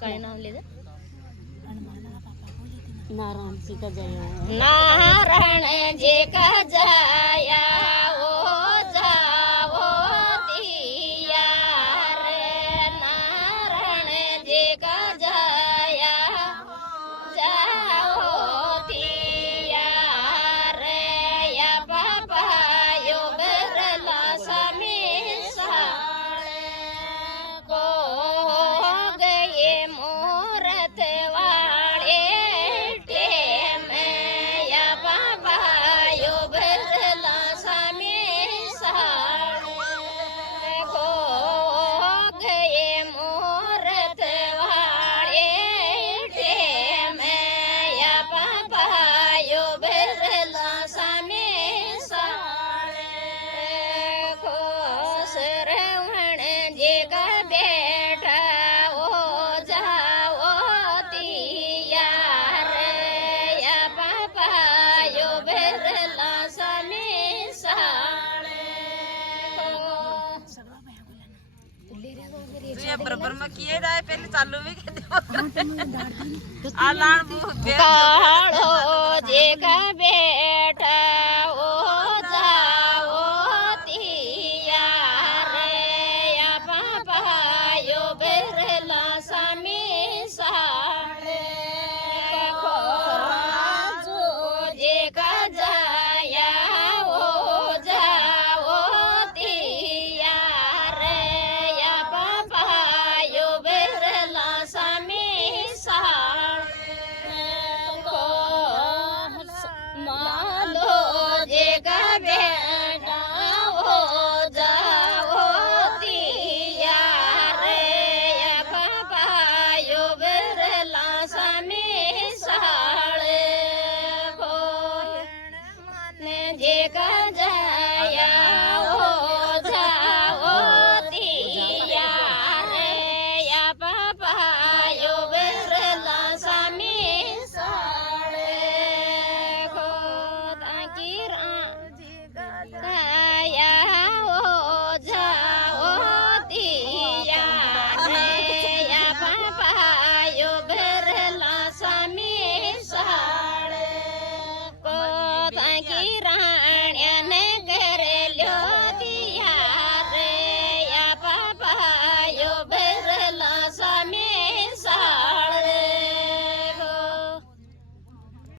काय नाव लिहिलं नारायण जी का जय नारायण जी का जया ओ जाओ दिया रे नारायण जी का जया जाओ दिया रे या बाबा यो बरला समीसा को गए मूरत वाले टेम या बाबा यो बरला समीसा को गए मूरत वाले टेम या बाबा यो बरला समीसा को श्रवण जी का बेटा ओ जाओ दिया रे या बाबा यो बरला समीसा तुझ्या बरोबर मग किये जाय पहिले चालू मी घेते आलाण काळो जे का बेटा